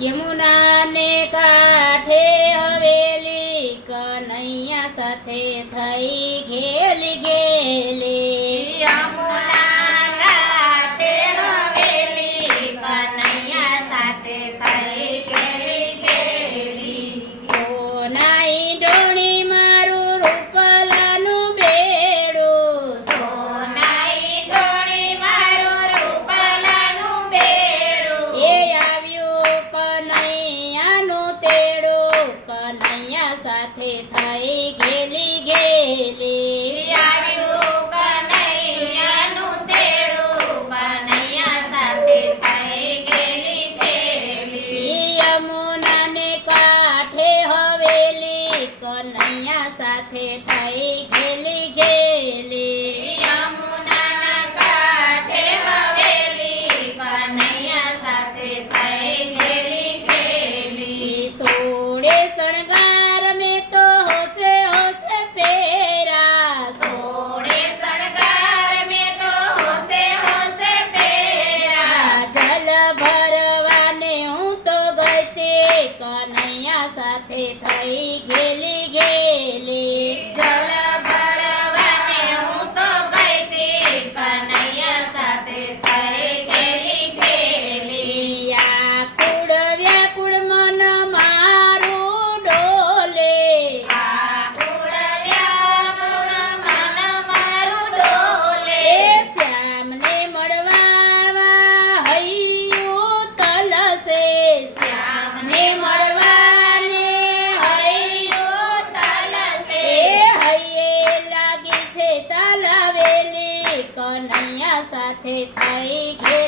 યમુનાને કાંઠે હવેલી કનૈયા સાથે થઈ ઘેલી ઘેલી યમુનાના કાંઠે હવેલી કનૈયા સાથે થઈ ઘેલી ઘેલી સોનાઈ ડોણી મારું રૂપલાનું બેડું સોનાઈ ડોણી મારું રૂપલાનું બેડું એ આવ્યું કનૈયાનું તેડું કનૈયા સાથે થઈ ઘેલી ઘેલી આવ્યું કનૈયાનું તેડું કનૈયા સાથે થઈ ઘેલી ઘેલી યમુનાને કાંઠે હવેલી કનૈયા સાથે થઈ ઘેલી ઘેલી યમુનાના કાંઠે હવેલી કનૈયા સાથે થઈ ઘેલી ઘેલી સોળે શણગાર મેં તો હોશે હોશે પેરા સોળે શણગાર મેં તો હોશે હોશે પહેરા જલ ભરવાને હું તો ગઈ તે કનૈયા સાથે થઈ ઘેલી ઘેલી જલ ભરવાને હું તો ગઈ તી કનૈયા સાથે થઈ ઘેલી ઘેલી વ્યાકુળ વ્યાકુળ મન મારું ડોલે આકુળ વ્યાકુળ મન મારું ડોલે એ શ્યામને મળવામાં હૈયું તલસે શ્યામને મળવાને હૈયું તલસે એ હૈયે લાગી છે તલાવેલી કનૈયા સાથે થઈ ઘેલી